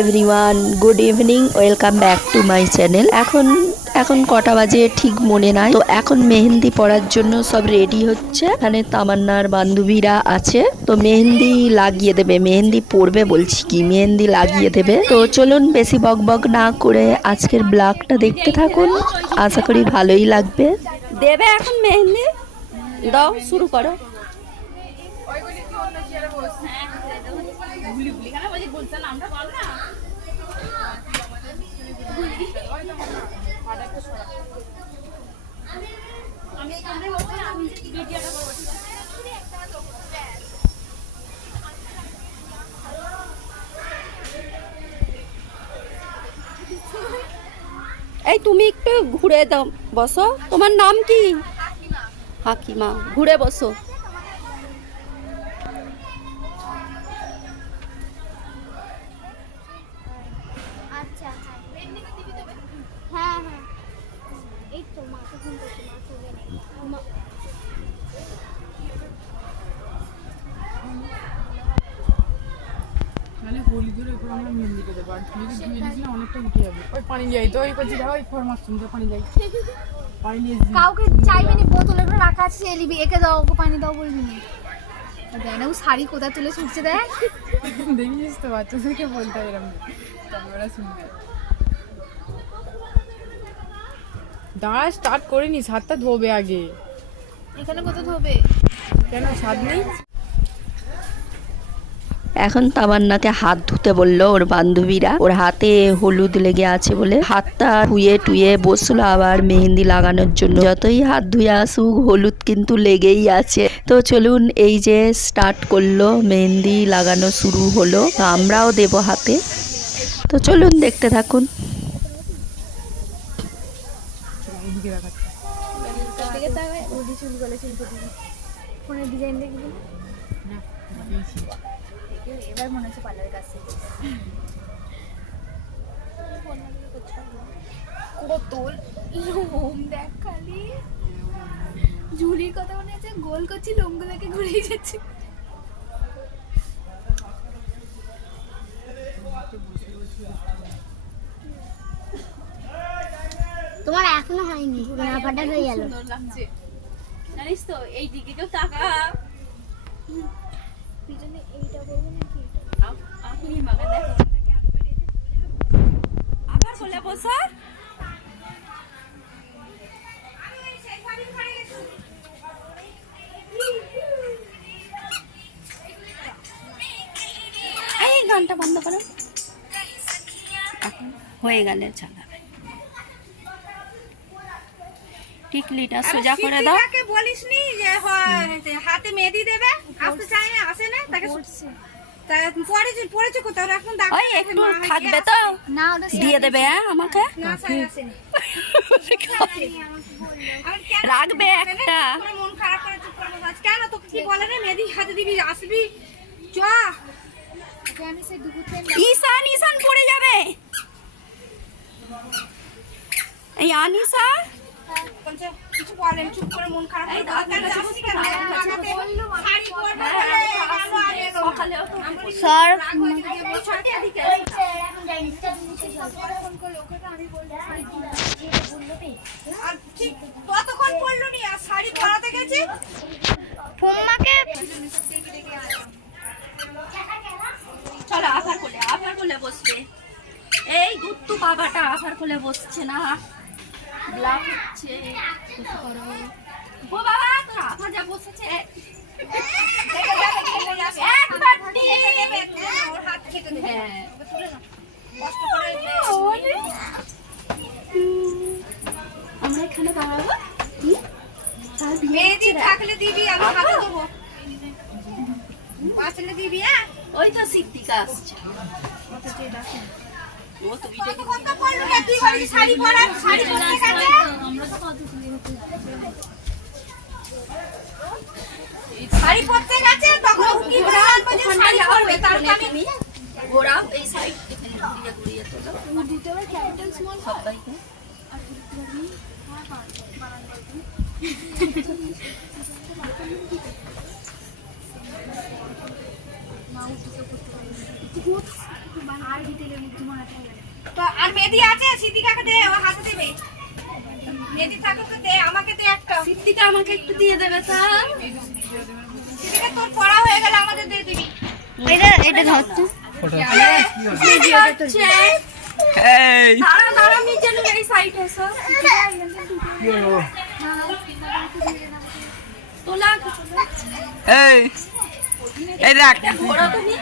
Everyone, good evening, welcome back to my channel. এখন কটা বাজে ঠিক মনে নাই। তো এখন মেহেন্দি পড়ার জন্য সব রেডি হচ্ছে। এখানে তামান্নার বান্ধবীরা আছে, তো মেহেন্দি লাগিয়ে দেবে। মেহেন্দি পড়বে বলছি কি, মেহেন্দি লাগিয়ে দেবে। তো চলুন বেশি বক বক না করে আজকের ব্লগটা দেখতে থাকুন, আশা করি ভালোই লাগবে। দেবে এখন মেহেন্দি, দাও শুরু করো। এই তুমি একটু ঘুরে দাও, বসো। তোমার নাম কি? হাকিমা। ঘুরে বসো। আচ্ছা হ্যাঁ হ্যাঁ, এই তো মাকে ফোন করছি, মা চলে নেই। মানে হলুদের উপর আমরা মেহেন্দিটা দেবো, আর তুমি যদি ধুয়ে দিস না অনেকটা উঠে যাবে। ওই পানি যাই তো, ওই করছি ওই ফরমাস শুনতে পানি যাই, পানি নিয়ে কাউকে চাইবে না, বোতলে করে রাখা আছে, এলিবি একে দাও, ওকে পানি দাও বলবি না। দেয় না, ও শাড়ি কোথায় তুলে ছুটছে দেয়। দেখিস তো বাচ্চাদেরকে বলতে হয় এরকম, তবে ওরা শুনবে। দাঁড়া, স্টার্ট করিনি, হাতটা ধোবে আগে। এখানে কোথায় ধোবে? কেন স্বাদ নেই? এখন তামান্নাকে হাত ধুতে বললো ওর বান্ধবীরা। ওর হাতে হলুদ লেগে আছে বলে হাতটা ধুয়ে টুয়ে বসলো আবার মেহেন্দি লাগানোর জন্য। যতই হাত ধুয়ে আসুক, হলুদ কিন্তু লেগেই আছে। তো চলুন, এই যে স্টার্ট করলো, মেহেন্দি লাগানো শুরু হলো। আমরাও দেব হাতে, তো চলুন দেখতে থাকুন। এদিকে রাখাচ্ছে ফোনের ডিজাইন দেখবি না, দিয়েছি। এবার মনে হচ্ছে পার্লারের কাছে কত লোম দেখ খালি। ঝুলির কথা মনে হচ্ছে, গোল করছি, লোমগুলোকে ঘুরিয়ে যাচ্ছে। তোমার এখনো হয়নি, ফাটা হয়ে গেল। সুন্দর লাগছে জানিস তো, এই দিকে কেউ তাকা। পিছনে এইটা বলবো নাকি? আপনি মাকে দেখো, আবার বলে বসা। এই গানটা বন্ধ করো, এখন হয়ে গেলে চালাবে। টিকলিটা সোজা করে দাও। বলিসনি যে হাতে মেহেদি দেবে, আসতে চায় না, আসে না, তাকে পড়েছে কোথাও এখন। ওই একটু থাকবে তো, না ওটা দিয়ে দেবে আমাকে, রাখবে একটা। মন খারাপ করে চুপ করে বসে আছে। কেন তোকে কি বলে রে, মেহেদি হাতে দিবি, আসবি চ। আমি সেই দুপুরে ঈশান ঈশান পড়ে যাবে। এই আনিসা কিছু বলেন, চুপ করে মন খারাপ করে কতক্ষণ পড়লো নি, আর শাড়ি পরাতে গেছি ফোম্মাকে। চলো আফার কোলে বসবে। এই গুত্তু বাবাটা আফার কোলে বসছে না, ব্লাক হচ্ছে। ও বাবা, তোর আফা যা বসেছে, একবার দিয়ে ওর হাত খেতে দেবে। হ্যাঁ। কষ্ট করে আমরা এখানে দাঁড়াবো। মেহেদি থাকলে দিবি, আমি হাতে দেবো, বাঁচলে দিবি। হ্যাঁ, ওই তো সিদ্দিকা আসছে। ও তো ভিডিও কত পড়লো রে, তুই বলিস শাড়ি পরা, শাড়ি পরতে গেছে। শাড়ি পরতে গেছে, তখন কি করে আনবে যে শাড়ি পরবে? তার আমি ওরা এই সাইড ঘুরিয়ে ঘুরিয়ে তোলো দিতে হবে ক্যাপিটাল স্মল সবাইকে। আর দিতে গেলে তোমার হাতে গেলে তো আর মেহেদি আছে, সিদ্দিকাকে দে, ও হাতে দেবে। মেহেদি থাকুক দে, আমাকে দে একটা। সিদ্দিকা আমাকে একটু দিয়ে দেবে স্যার। সিদ্দিকা তোর পড়া হয়ে গেলে আমাদের দিয়ে দিবি। এটা ধরতো দাঁড়া দাঁড়া নিচে নেবে এই সাইডে স্যার। তোলা এই দেখ ওরা তুমি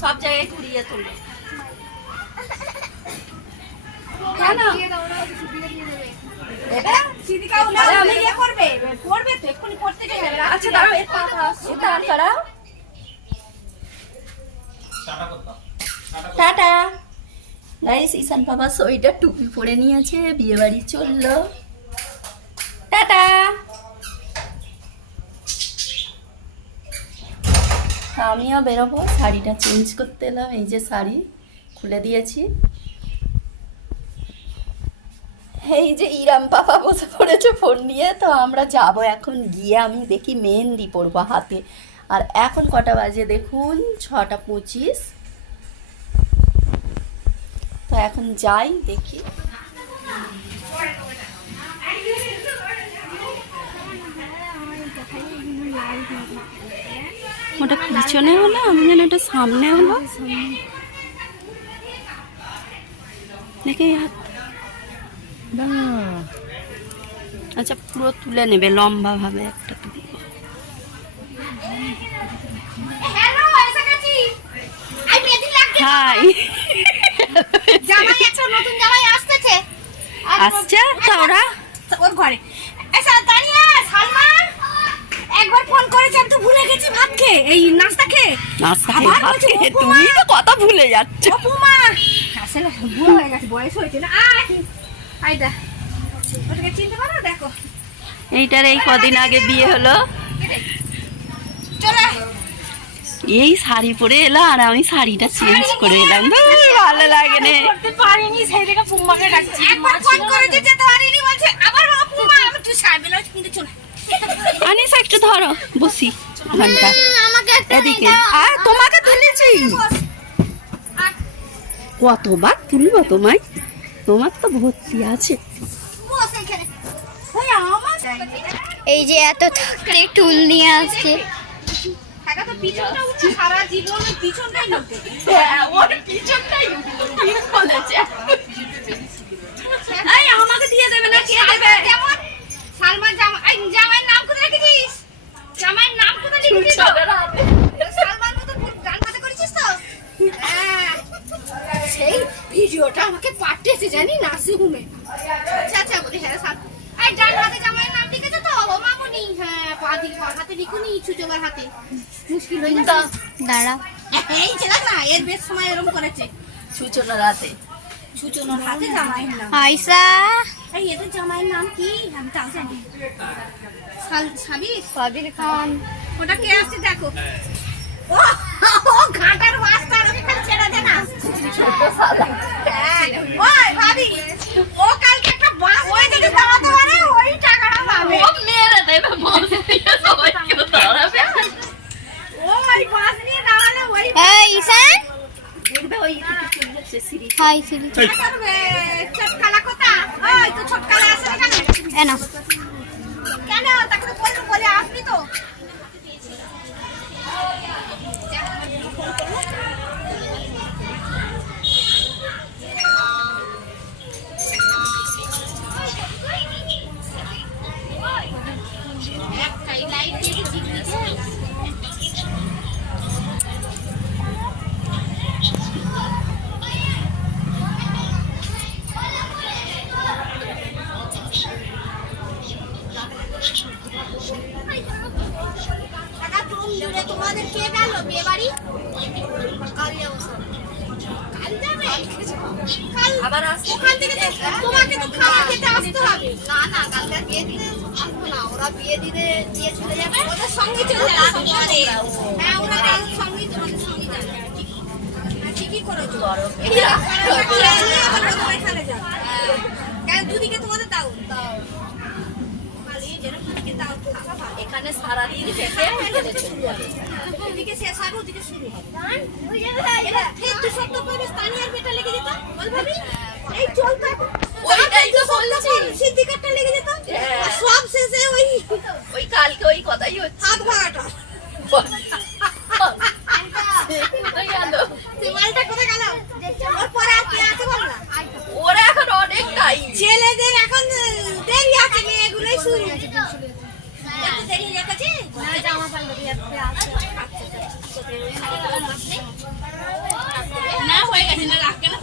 সব জায়গায় ঘুরিয়ে তোলো। দেবে? সিদ্দিকা ওটা আমি ইয়ে করবে। পড়বে তো, এক্ষুনি পড়তে গেলে যাবে। আচ্ছা দাঁড়াও, এর পাপা আসছে, দাঁড়াও। টাটা গাইস, ঈশান বাবা সোয়েটার টুপি পরে নিয়েছে, বিয়ে বাড়ি চললো। টাটা। আমিও বেরোবো, শাড়িটা চেঞ্জ করতে এলাম। এই যে শাড়ি খুলে দিয়েছি। এই যে ইরাম পাপা বসে পড়েছে ফোন নিয়ে। তো আমরা যাব এখন, গিয়ে আমি দেখি মেহেন্দি পরবো হাতে। আর এখন কটা বাজে দেখুন, 6:25। তো এখন যাই দেখি। ওটা পিছনে হলো, আমি যেন এটা সামনে হলো। দেখে আচ্ছা, পুরো তুলে নেবে লম্বা ভাবে একটা তুলে। হ্যালো, এসে গেছি। আই মেহেদি লাগবে। হাই, জামাই আছে, নতুন জামাই আসতেছে। আসছে তা ওরা ওর ঘরে। এসা দাঁড়িয়ে সালমান একবার ফোন করেছি, আমি তো ভুলে গেছি ভাত খেয়ে, এই নাস্তা খেয়ে। নাস্তা আবার ভাত বলছে, খেয়ে অপু তুমি মা। তো কথা ভুলে যাচ্ছ। অপুমা আসলে বুড়ো হয়ে গেছে, বয়স হয়েছে না। আইদা ওটাকে চিনতে পারো? দেখো এইটার এই কদিন আগে বিয়ে হলো। চলে এই শাড়ি পরে এলো আর আমি শাড়িটা চেঞ্জ করে এলাম। ধুর, ভালো লাগে না। করতে পারিনি, সেই থেকে পুমাকে ডাকছি। একবার ফোন করেছি, যেতে পারিনি বলছে। আবার অপুমা আমি তুই সাহেব বেলা কিন্তু চলে। আনিস একটু ধরো, বসি ঘন্টা আমাকে একটা এদিকে। আর তোমাকে তুলেছি, কতবার তুলবো তোমায়? তোমার তো ভর্তি আছে। বস এখানে। ওই আমার এই যে এত থাকতে টুল নিয়ে আসছে। টাকা তো পিছনটা উঠছে, সারা জীবন ওই পিছনটাই লোকে। ওর পিছনটাই ঠিক বলেছে। এই আমাকে দিয়ে দেবে না, কে দেবে? যেমন সালমান জামাইয়ের নাম কোথায় রেখেছিস? জামাইয়ের নাম কোথায় লিখেছিস? সালমান মতো গান বাজা করেছিস তো? হ্যাঁ। সেই ভিডিওটা আমাকে পাঠিয়েছে জানি নার্সিংহোমে। আচ্ছা বলি হ্যাঁ এই ডান হাতে জামাইয়ের নাম লিখেছে তো ও মামুনি। হ্যাঁ, বাঁ হাতে লিখুনি, ছুচোবার হাতে। মুশকিল হয়ে যাচ্ছে। দাঁড়া, এই ছেলে না, এর বেশ সময় এরকম করেছে। সূচনা রাতে ছুচোনোর হাতে জামাইয়ের নাম। আয়সা এই এদের জামাইয়ের নাম কি? আমি তাও জানি। সাবির সাবির খান। ওটা কে আসছে দেখো। ও ঘাটার মাস্টার, ওকে খালি ছেড়ে দে না। হ্যাঁ, ওই ভাবি, ও কালকে একটা বাস নিয়ে যদি দাঁড়াতে পারে, ওই টাকাটা পাবে। ও মেরে দেবে, বসে দিয়ে সবাইকে ধরাবে। ওই বাস নিয়ে দাঁড়ালে ওই এই ঈশান, দেখবে ওই দিকে চলে যাচ্ছে সিঁড়ি। হাই সিরি। করবে। ছোটকালা কোথা? ওই তো ছোটকালা আসে না কেন? এ না, কেন তাকে তো বলে আসবি তো। তোমাদের কে গেল বিয়ে বাড়ি? কাল যাবো স্যার। কাল যাবে? কাল আবার আসছে। ওখান থেকে তোমাকে তো খাবার খেতে আসতে হবে। না কালকে বিয়ে দিতে আসবো না, ওরা বিয়ে দিতে দিয়ে চলে যাবে। ওদের সঙ্গে চলে যাবে। হ্যাঁ, ওরা কারোর সঙ্গেই তোমাদের সঙ্গে যাবে। হ্যাঁ, ঠিকই করেছো। এখানে যাও। কেন দুদিকে তোমাদের দাও। খালি যেন দুদিকে এখানে সারাদিন থেকে বিকেলে চলে যাবে। এদিকে শেষ হবে ওদিকে শুরু হবে এটা ঠিক 2 সপ্তাহ পরে স্থানীয় বেটা লেগে যেত বল ভাবি এই চলতে ওইটাই তো বলছি। সিদ্দিকারটা লেগে যেত হ্যাঁ। আর সব শেষে ওই কালকে ওই কথাই হচ্ছে। হাত ভাঙাটা গেল সিমালটা কোথায় গেল ওর পরে আর কি আছে বল না ওরা এখন অনেক টাইম। ছেলেদের এখন দেরি আছে মেয়েগুলোই শুরু একটু দেরি রেখেছে না জামা পাল্টে না হয়ে গেছে না রাখকে না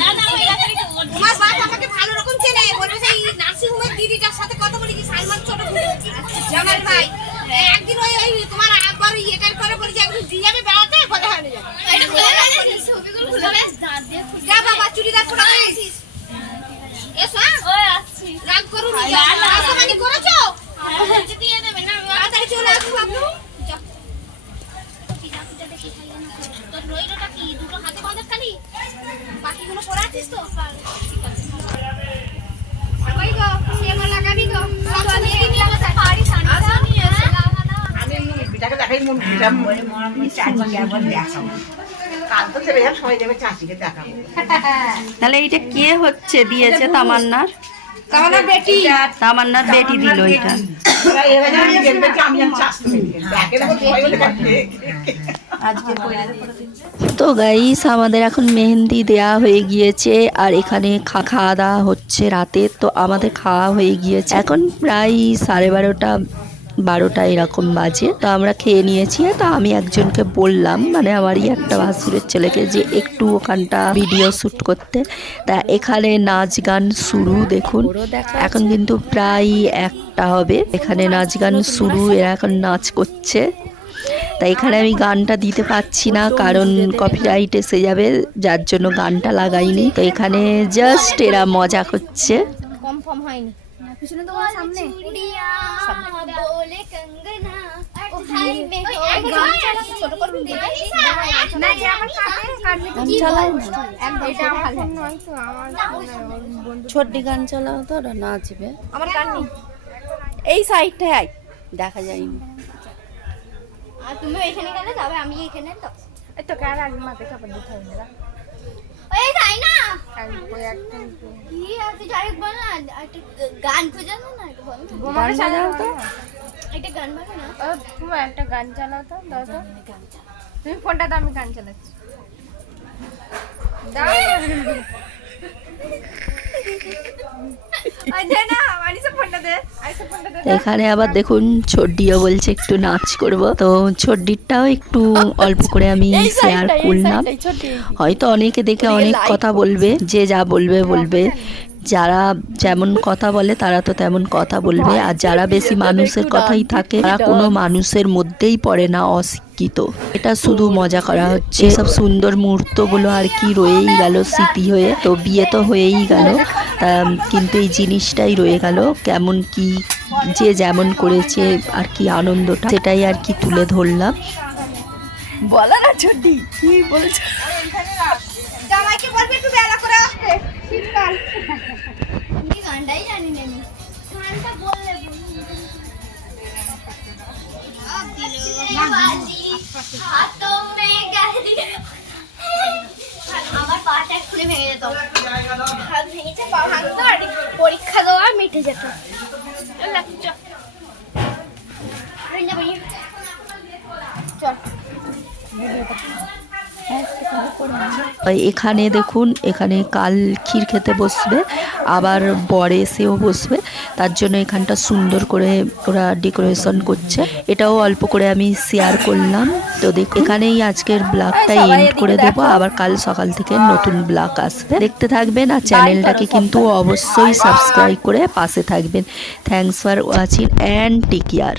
না না হয়ে গেছে। তোমার বাপ আমাকে ভালো রকম চেনে বলবে সেই নার্সিং হোমের দিদিটার সাথে কথা বলি কি সালমান ছোট জামাল ভাই একদিন ওই তোমার একবার ইয়েটার করে বলি যে একদিন দিয়ে যাবে বেড়াতে বলে হয় না এটা খুলে গেছে ছবিগুলো খুলে গেছে দাঁত দিয়ে যা বাবা চুড়িদার পরে আসিস এসো হ্যাঁ ওই আসছি রাগ করুন আসমানি করেছো বলছি দিয়ে দেবে না তাড়াতাড়ি চলে আসো বাবু তোর রইলোটা কি দুটো হাতে বাঁধা খালি বাকিগুলো পরে আছিস তো ওই গো সেগুলো লাগাবি গো সব নিয়ে নিয়ে আমাদের পারি সানিটা নিয়ে এসে লাগানো আমি এমনি বিটাকে দেখাই মন দিলাম বলে মনে চাচিকে একবার দেখাবো কাল তো চলে যাবে সবাই যাবে চাচিকে দেখাবো তাহলে এইটা কে হচ্ছে দিয়েছে তামান্নার? কামানা বেটি তামান্নার বেটি দিল এটা। এবার আমি দেখবে কি আমি চাচ্ছি দেখে দেখো সবাই বলে কাটবে তো গাইস আমাদের এখন মেহেন্দি দেয়া হয়ে গিয়েছে আর এখানে খাওয়া দাওয়া হচ্ছে রাতে। তো আমাদের খাওয়া হয়ে গিয়েছে এখন প্রায় 12:30 এরকম বাজে। তো আমরা খেয়ে নিয়েছি। তো আমি একজনকে বললাম মানে আমারই একটা ভাসুরের ছেলেকে যে একটু ওখানটা ভিডিও শ্যুট করতে। তা এখানে নাচ গান শুরু দেখুন এখন কিন্তু প্রায় 1টা হবে। এখানে নাচ গান শুরু, এরা এখন নাচ করছে। তাই এখানে আমি গানটা দিতে পারছি না কারণ কপিরাইট এসে যাবে, যার জন্য গানটা লাগাইনি। তো এখানে জাস্ট এরা মজা করছে। কনফার্ম হয়নি পিছনে তো সামনে চুড়িয়া বলে कंगना ও ভাই মে ছোট করে না ये আমার কাটবে গান চালাও না, একদম এটা ভালো নয় তো আমার ছোট্টি গান চালাও তো ওরা নাচবে। আমার কান নেই এই সাইডটায় আয়, দেখা যায়নি। আর তুমি এখানে গেলে তবে আমি এখানে তো এই তো কার আগে মাথা কাপড় দিতে হবে না ওই তাই না কাল ওই একটা কি আছে যাই বল না একটা গান খুঁজে না একটু বল না বোমাকে সাজাও তো একটা গান বাজে না ও তুমি একটা গান চালাও তো দাও তো তুমি ফোনটা দাও আমি গান চালাচ্ছি দাও আরে না আরিসা ফোনটা দে আরিসা ফোনটা দে এখানে আবার দেখুন ছোড্ডিও বলছে একটু নাচ করব। তো ছোড্ডিরটাও একটু অল্প করে আমি শেয়ার করলাম। হয়তো অনেকে দেখে অনেক কথা বলবে, যে যা বলবে বলবে। যারা যেমন কথা বলে তারা তো তেমন কথা বলবে, আর যারা বেশি মানুষের কথাই থাকে তারা কোনো মানুষের মধ্যেই পড়ে না, অশিক্ষিত। এটা শুধু মজা করা হচ্ছে। সব সুন্দর মুহূর্তগুলো আর কি রয়েই গেল স্মৃতি হয়ে। তো বিয়ে তো হয়েই গেল, কিন্তু এই জিনিসটাই রয়ে গেল। কেমন কি যে যেমন করেছে আর কি আনন্দটা সেটাই আর কি তুলে ধরলাম। বলা না ছোটি কি বলছো? জামাইকে বলবি একটু বেলা করে আসতে শীতকাল আমি গানটাই জানি না আমি গানটা বললে হাতোं में गाली আমার পাটা খুলে ভেঙে যেত হাত ভেঙেছে পা ভাঙতো আর পরীক্ষা দেওয়া মিটে যেত চল এখানে দেখুন, এখানে কাল ক্ষীর খেতে বসবে, আবার বরে এসেও বসবে। তার জন্য এখানটা সুন্দর করে ওরা ডেকোরেশন করছে। এটাও অল্প করে আমি শেয়ার করলাম। তো দেখো এখানেই আজকের ব্লগটা এন্ড করে দেবো। আবার কাল সকাল থেকে নতুন ব্লগ আসবে, দেখতে থাকবেন। আর চ্যানেলটাকে কিন্তু অবশ্যই সাবস্ক্রাইব করে পাশে থাকবেন। Thanks for watching and take care.